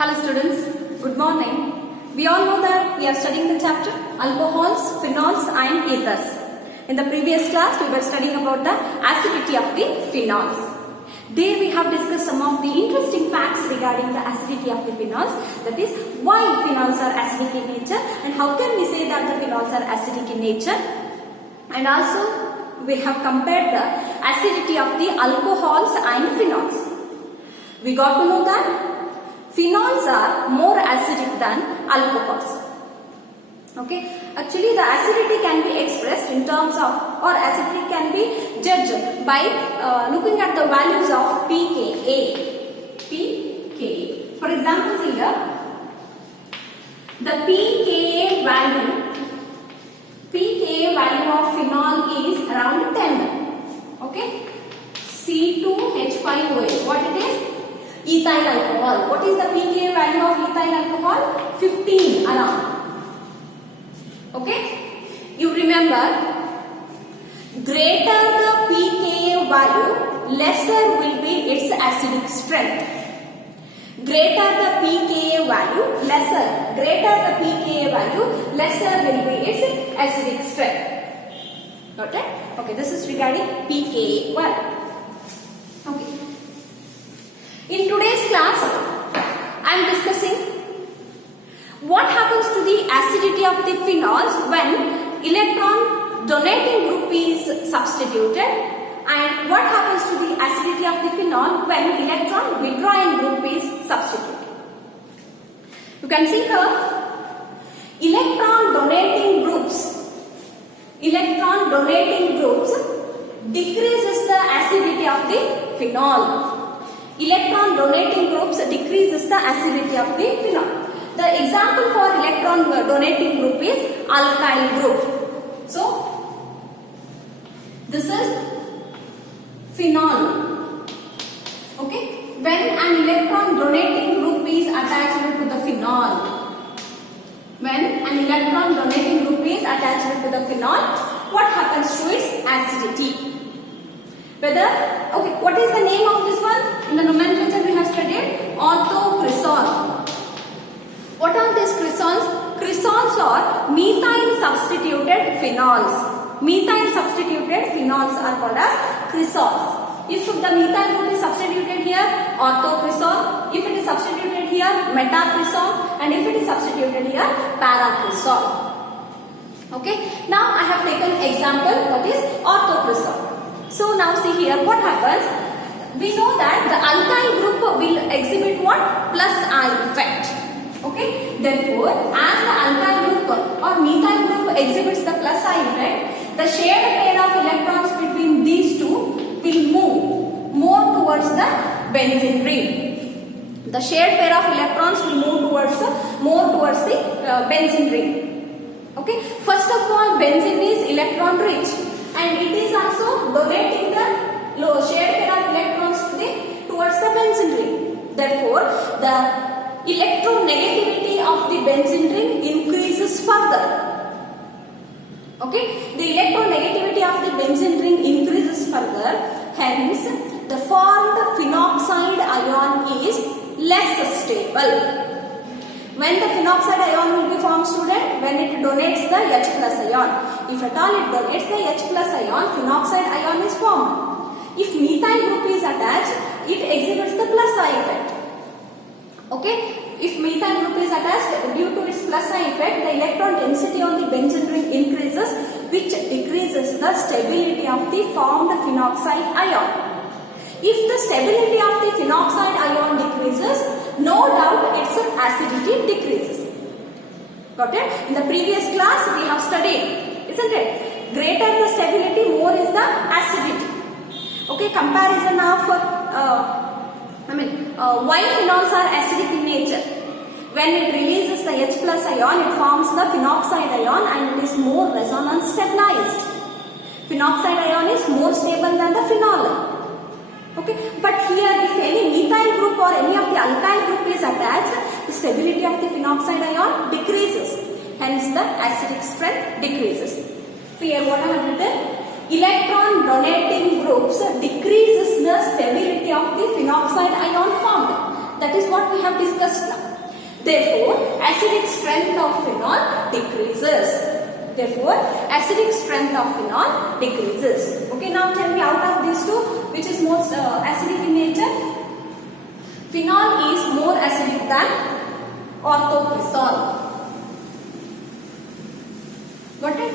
Hello students, good morning. We all know that we are studying the chapter alcohols, phenols and ethers. In the previous class we were studying about the acidity of the phenols. There we have discussed some of the interesting facts regarding the acidity of the phenols, that is why phenols are acidic in nature and how can we say that the phenols are acidic in nature, and also we have compared the acidity of the alcohols and phenols. We got to know that phenols are more acidic than alcohols. Okay, actually the acidity can be expressed in terms of, or acidity can be judged by looking at the values of pKa. pKa. For example, here the pKa value of phenol is around 10. Okay, C2H5OH. What it is? Ethyl alcohol. What is the pKa value of ethyl alcohol? 15 around. Okay, you remember, greater the pKa value, lesser will be its acidic strength. Greater the pKa value, greater the pKa value, lesser will be its acidic strength. Got it? Okay, this is regarding pKa value. Okay. In today's class, I am discussing what happens to the acidity of the phenols when electron donating group is substituted, and what happens to the acidity of the phenol when electron withdrawing group is substituted. You can see here, electron donating groups decreases the acidity of the phenol. Electron donating groups decreases the acidity of the phenol. The example for electron donating group is alkyl group. So, this is phenol. Okay, when an electron donating group is attached to the phenol, what happens to its acidity? Okay, what is the name of this one? In the nomenclature we have studied orthocresol. What are these cresols? Cresols are methyl substituted phenols. Methyl substituted phenols are called as cresols. If the methyl group is substituted here, orthocresol. If it is substituted here, metacresol. And if it is substituted here, paracresol. Okay. Now I have taken example, that is orthocresol. So now see here what happens. We know that the alkyl group will exhibit what? Plus I effect. Okay. Therefore, as the alkyl group or methyl group exhibits the plus I effect, the shared pair of electrons between these two will move more towards the benzene ring. The shared pair of electrons will move more towards the benzene ring. Okay. First of all, benzene is electron rich, and it is also donating the shared pair of electrons towards the benzene ring. Therefore, the electronegativity of the benzene ring increases further. Okay, the electronegativity of the benzene ring increases further. Hence, the formed phenoxide ion is less stable. When the phenoxide ion will be formed, student? When it donates the H plus ion. If at all it donates the H plus ion, phenoxide ion is formed. If methyl group is attached, it exhibits the plus I effect. Okay, if methyl group is attached, due to its plus I effect, the electron density on the benzene ring increases, which decreases the stability of the formed phenoxide ion. If the stability of the phenoxide ion decreases, no doubt its acidity decreases. Got it? In the previous class we have studied, isn't it? Greater the stability, more is the acidity. Okay, comparison of why phenols are acidic in nature. When it releases the H plus ion, it forms the phenoxide ion and it is more resonance stabilized. Phenoxide ion is more stable than the phenol. Okay, but here if any methyl group or any of the alkyl group is attached, the stability of the phenoxide ion decreases. Hence the acidic strength decreases. Here what I have written? electron donating groups decreases the stability of the phenoxide ion formed. That is what we have discussed now. Therefore, acidic strength of phenol decreases. Therefore, acidic strength of phenol decreases. Okay, now tell me, out of these two, which is most acidic in nature? Phenol is more acidic than orthocresol. Got it?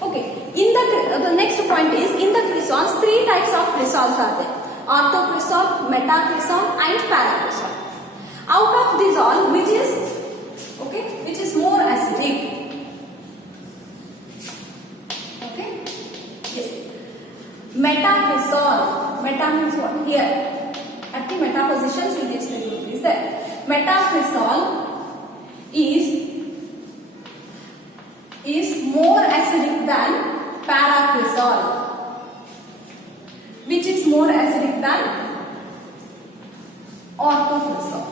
Okay. In the next point is, in the cresols, 3 types of cresols are there: orthocresol, metacresol, and paracresol. Out of these all, which is more acidic? Okay. Yes. Metacresol. Meta means what? Here. At the meta position, CH3 group is there. Metacresol is more acidic than paracresol. Which is more acidic than orthocresol?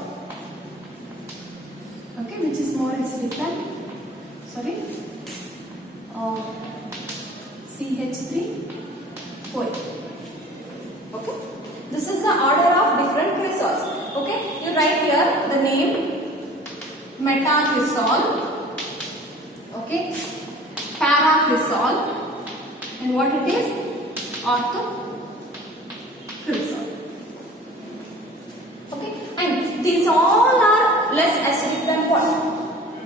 Okay, which is more acidic than, CH3 OH. Okay, this is the order of different cresols. Okay, you write here the name metacresol, okay, paracresol, and what it is? Orthocresol. Okay, and these all are less acidic than what?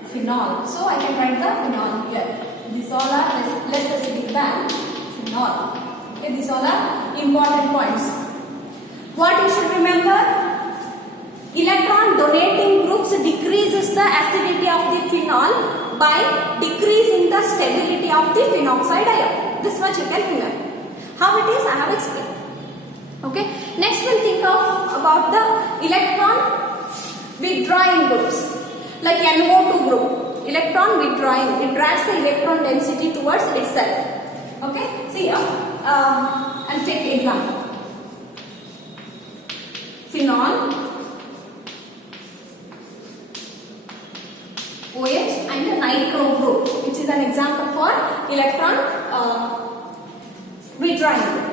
Phenol. So I can write the phenol here. These all are less acidic than phenol. Okay, these all are important points. What you should remember? Electron donating groups decreases the acidity of the phenol by decreasing the stability of the phenoxide ion. This much you can remember. How it is, I have explained. Okay. Next we'll think about the electron withdrawing groups, like NO2 group. Electron withdrawing, it drags the electron density towards itself. Okay. See here, I'll take example. Phenol, OH, and the nitro group, which is an example for electron withdrawing group.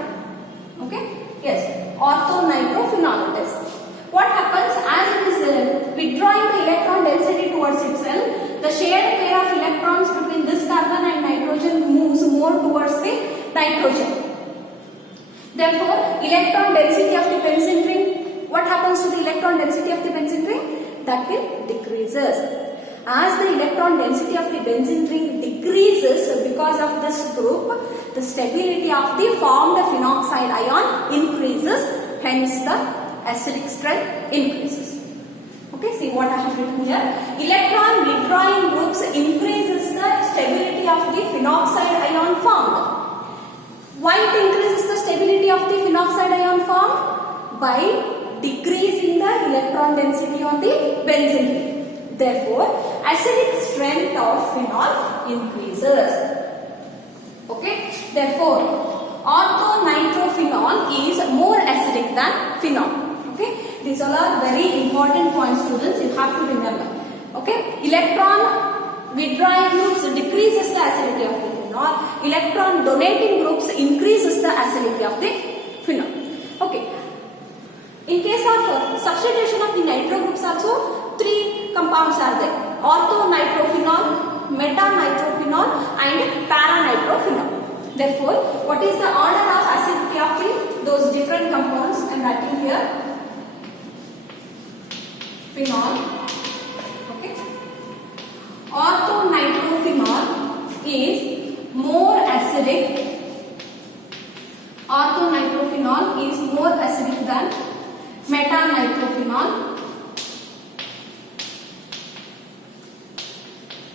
Okay. Yes, orthonitrophenol it is. What happens as it is withdrawing the electron density towards itself? The shared pair of electrons between this carbon and nitrogen moves more towards the nitrogen. Therefore, electron density of the benzene ring, what happens to the electron density of the benzene ring? That will decreases. As the electron density of the benzene ring decreases because of this group, the stability of the formed phenoxide ion increases, hence the acidic strength increases. Okay, see what I have written here. Electron withdrawing groups increases the stability of the phenoxide ion formed. Why it increases the stability of the phenoxide ion formed? By decreasing the electron density on the benzene ring. Therefore, acidic strength of phenol increases. Okay. Therefore, orthonitrophenol is more acidic than phenol. Okay. These all are very important points, students. You have to remember. Okay. Electron withdrawing groups decreases the acidity of the phenol. Electron donating groups increases the acidity of the phenol. Okay. In case of substitution of the nitro groups also, 3 compounds are there: orthonitrophenol, metanitrophenol, and paranitrophenol. Therefore, what is the order of acidity of those different compounds? I am writing here: phenol. Okay. Orthonitrophenol is more acidic. Orthonitrophenol is more acidic than metanitrophenol.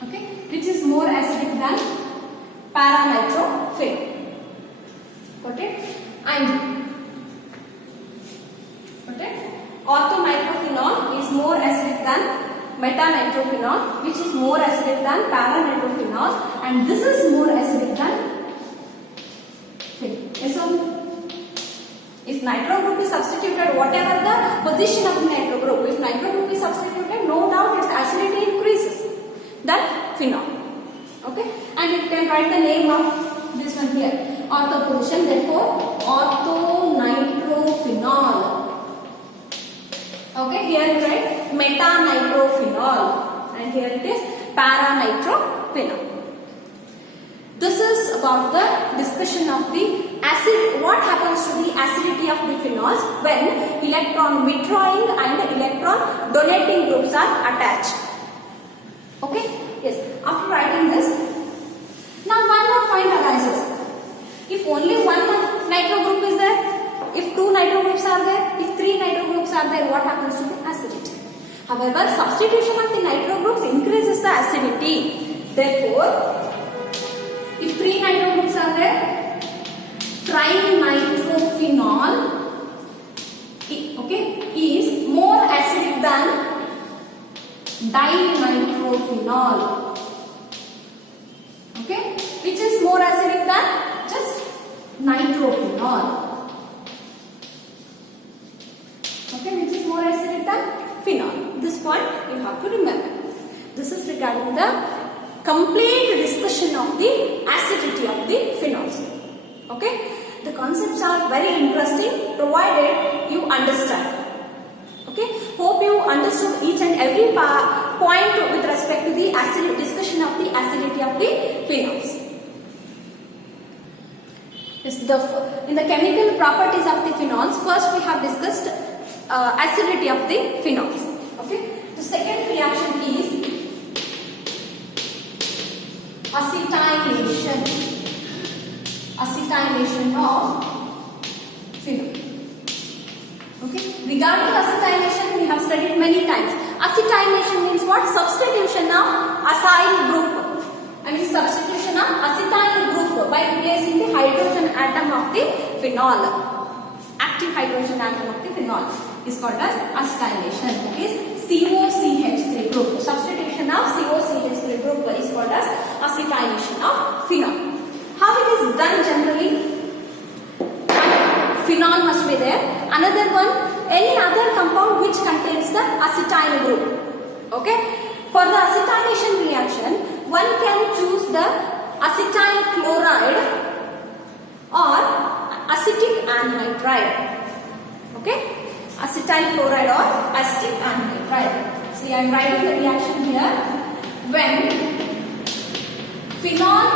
Okay, which is more acidic than paranitrophenol. Got it? And got it? Orthonitrophenol is more acidic than metanitrophenol, which is more acidic than paranitrophenol, and this is more acidic than phenol. Yes or no? If nitro group is substituted, whatever the position of the nitro group, if nitro group is substituted, no doubt its acidity increases than phenol. Okay, and you can write the name of this one here, ortho position. Therefore, orthonitrophenol. Okay, here you write metanitrophenol and here it is paranitrophenol. This is about the discussion of the acid. What happens to the acidity of the phenols when electron withdrawing and electron donating groups are attached. Okay, yes. After writing this, now one more point arises. If only one nitro group is there, if two nitro groups are there, if three nitro groups are there, what happens to the acidity? However, substitution of the nitro groups increases the acidity. Therefore, if three nitro groups are there, trinitrophenol, okay, is more acidic than dinitrophenol. Okay, which is more acidic than just nitrophenol. Okay, which is more acidic than phenol. This point you have to remember. This is regarding the complete discussion of the acidity of the phenols. Okay, the concepts are very interesting provided you understand. Okay, hope you understood each and every point with respect to the discussion of the acidity of the phenols. Yes, in the chemical properties of the phenols, first we have discussed acidity of the phenols. Okay, the second reaction is acetylation of phenol. Okay, regarding acetylation we have studied many times. Acetylation means what? Substitution of acyl group. I mean substitution of acetyl group by replacing the hydrogen atom of the phenol. Active hydrogen atom of the phenol is called as acetylation. That is COCH3 group. Substitution of COCH3 group is called as acetylation of phenol. How it is done generally? One phenol must be there. Another one, any other compound which contains the acetyl group. Okay. For the acetylation reaction, one can choose the acetyl chloride or acetic anhydride. Okay. Acetyl chloride or acetic anhydride. See, I am writing the reaction here. When phenol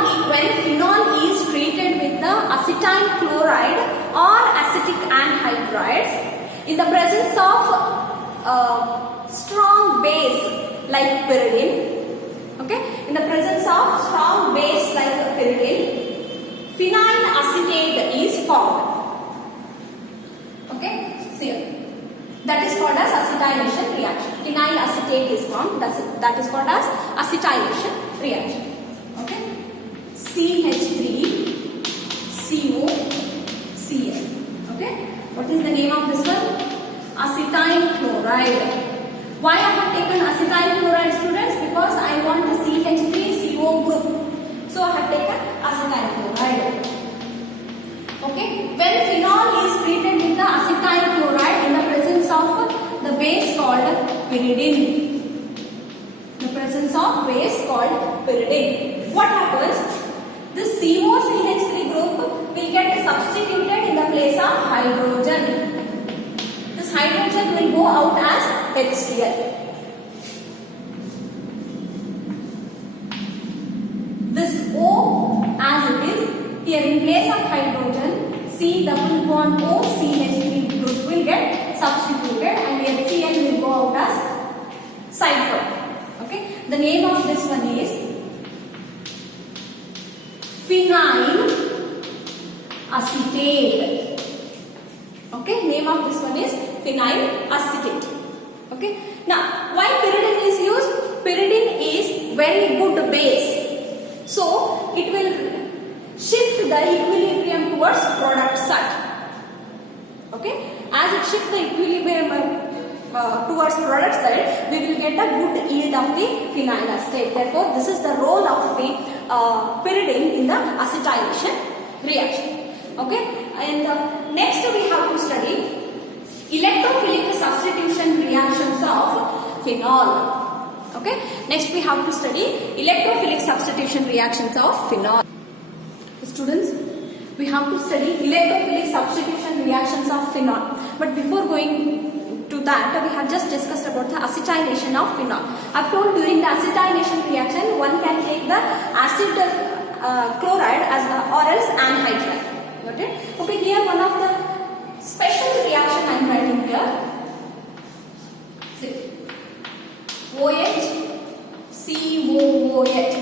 is treated with the acetyl chloride or acetic anhydrides in the presence of strong base like pyridine. Okay, in the presence of strong base like pyridine, phenyl acetate is formed. Okay, see, that is called as acetylation reaction. Phenyl acetate is formed. That is called as acetylation reaction. Okay, CH3COCl. Okay, what is the name of this one? Acetyl chloride. Why I have taken acetyl chloride, students? Because I want the CH3CO group. So I have taken acetyl chloride. Okay, when phenol is treated with the acetyl chloride in the presence of the base called pyridine. The presence of base called pyridine. What happens? This COCH3 group will get substituted in the place of hydrogen. This hydrogen will go out as HCl. This O as it is, here in place of hydrogen, C double bond O CH3 group will get substituted and HCl will go out as side product. Okay, the name of this one is phenyl acetate. Okay, name of this one is phenyl acetate. Okay, now why pyridine is used? Pyridine is very good base, so it will shift the equilibrium towards product side. Okay, as it shifts the equilibrium towards product side, we will get a good yield of the phenyl acetate. Therefore, this is the role of the pyridine in the acetylation reaction. Okay, and next we have to study electrophilic substitution reactions of phenol. Okay, next we have to study electrophilic substitution reactions of phenol. Students, we have to study electrophilic substitution reactions of phenol. But before going to that, we have just discussed about the acetylation of phenol. I've told during the acetylation reaction, one can take the acid chloride as or else anhydride. Got it? Okay, here one of the special reaction I am writing here. See, OH, COOH.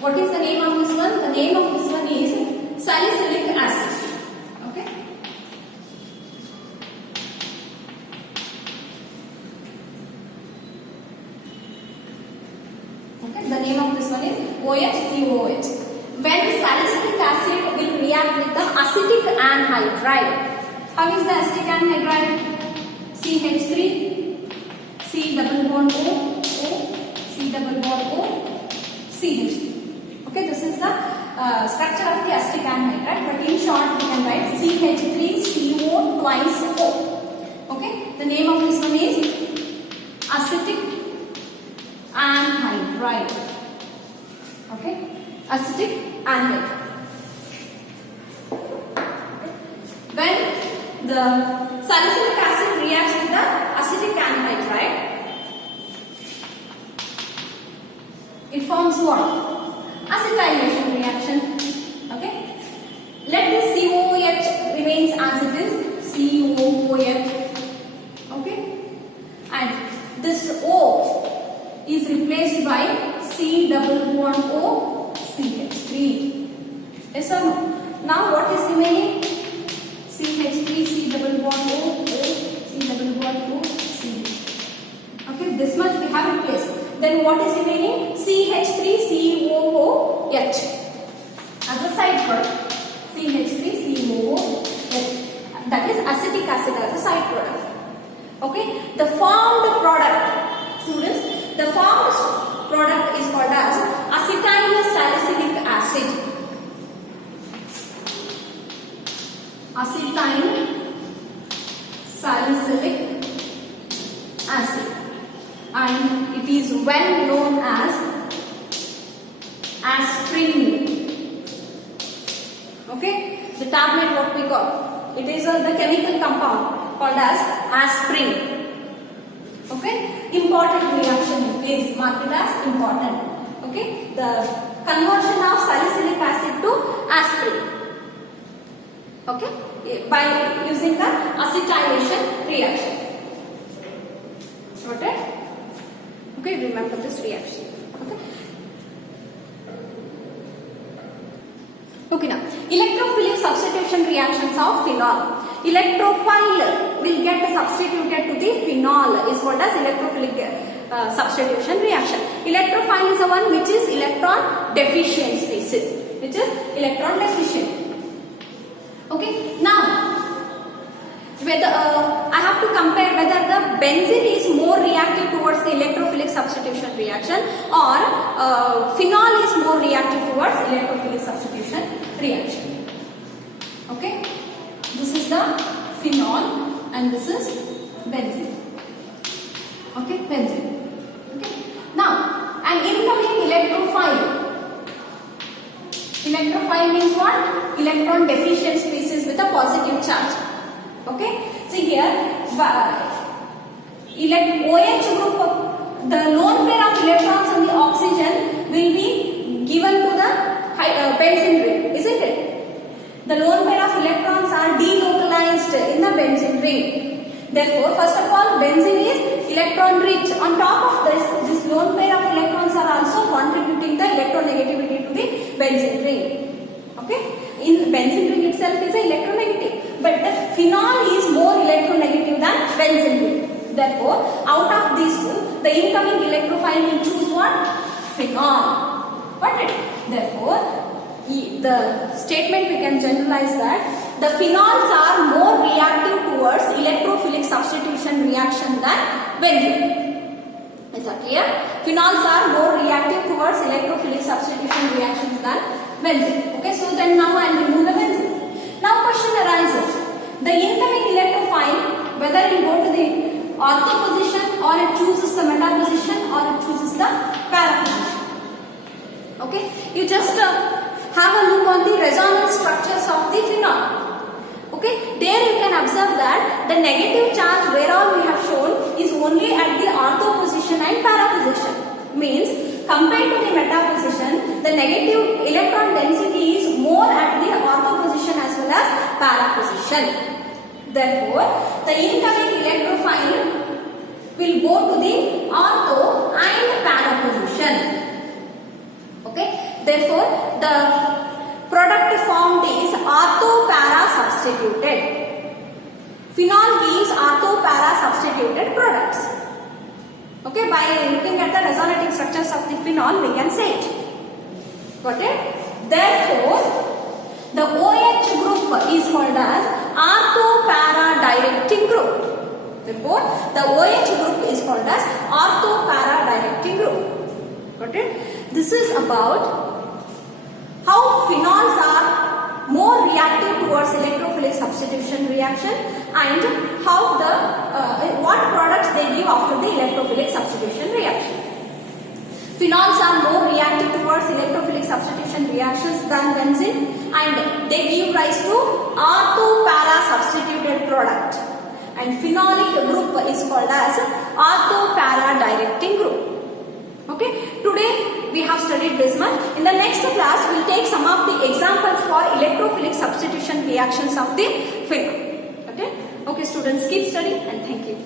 What is the name of this one? The name of this one is salicylic acid. Okay. Okay. The name of this one is OHCOOH. When salicylic acid will react with the acetic anhydride. How is the acetic anhydride? CH3, C double bond O, C double bond O, CH3. Okay, this is the structure of the acetic anhydride, but in short we can write CH3CO twice O. Okay, the name of this one is acetic anhydride. Okay, acetic anhydride. When the salicylic acid reacts with the acetic anhydride, it forms what? Acetylation reaction. Okay. Let this COOH remains as it is. COOH. Okay. And this O is replaced by C double bond O CH3. Yes or no? Now what is remaining? CH3 C double bond O C double bond O CH. Okay. This much we have replaced. Then what is remaining? CH3COOH as a side product. CH3COOH, that is acetic acid as a side product. Okay, the formed product, students, the formed product is called as acetyl salicylic acid. Acetyl salicylic acid. And it is well known as aspirin. Okay, the tablet what we call it is the chemical compound called as aspirin. Okay, important reaction is marked as important. Okay, the conversion of salicylic acid to aspirin. Okay, by using the acetylation reaction. Got it? Okay, remember this reaction. Okay. Okay, now electrophilic substitution reactions of phenol. Electrophile will get substituted to the phenol is called as electrophilic substitution reaction. Electrophile is the one which is electron deficient species, which is electron deficient. Okay, now whether I have to compare whether the benzene is more reactive towards the electrophilic substitution reaction or phenol is more reactive towards electrophilic substitution reaction. Okay, this is the phenol and this is benzene. Okay, benzene. Okay, now an incoming electrophile. Electrophile means what? Electron deficient species with a positive charge. Okay, see here OH group, the lone pair of electrons on the oxygen will be given to the benzene ring, isn't it? The lone pair of electrons are delocalized in the benzene ring. Therefore, first of all, benzene is electron rich. On top of this lone pair of electrons are also contributing the electronegativity to the benzene ring. Okay, in benzene ring itself is a electronegative, but the phenol is more electronegative than benzene ring. Therefore, out of these two, the incoming electrophile will choose what? Phenol. Got it? Therefore, the statement we can generalize that the phenols are more reactive towards electrophilic substitution reaction than benzene. Is that clear? Phenols are more reactive towards electrophilic substitution reactions than benzene. Okay, so then now I will remove the benzene. Now question arises. The incoming electrophile, whether it go to the ortho position or it chooses the meta position or it chooses the para position. Okay, you just have a look on the resonance structures of the phenol. Okay, there you can observe that the negative charge where all we have shown only at the ortho position and para position. Means compared to the meta position, the negative electron density is more at the ortho position as well as para position. Therefore, the incoming electrophile will go to the ortho and para position. Okay. Therefore, the product formed is ortho-para substituted. Phenol gives ortho-para substituted products. Okay, by looking at the resonating structures of the phenol, we can say it. Got it? Therefore, the OH group is called as ortho-para directing group. Therefore, the OH group is called as ortho-para directing group. Got it? This is about how phenols are more reactive towards electrophilic substitution reaction and how the what products they give after the electrophilic substitution reaction. Phenols are more reactive towards electrophilic substitution reactions than benzene and they give rise to ortho-para substituted product, and phenolic group is called as ortho-para directing group. Okay, today we have studied this much. In the next class, we will take some of the examples for electrophilic substitution reactions of the phenol. Okay, students, keep studying and thank you.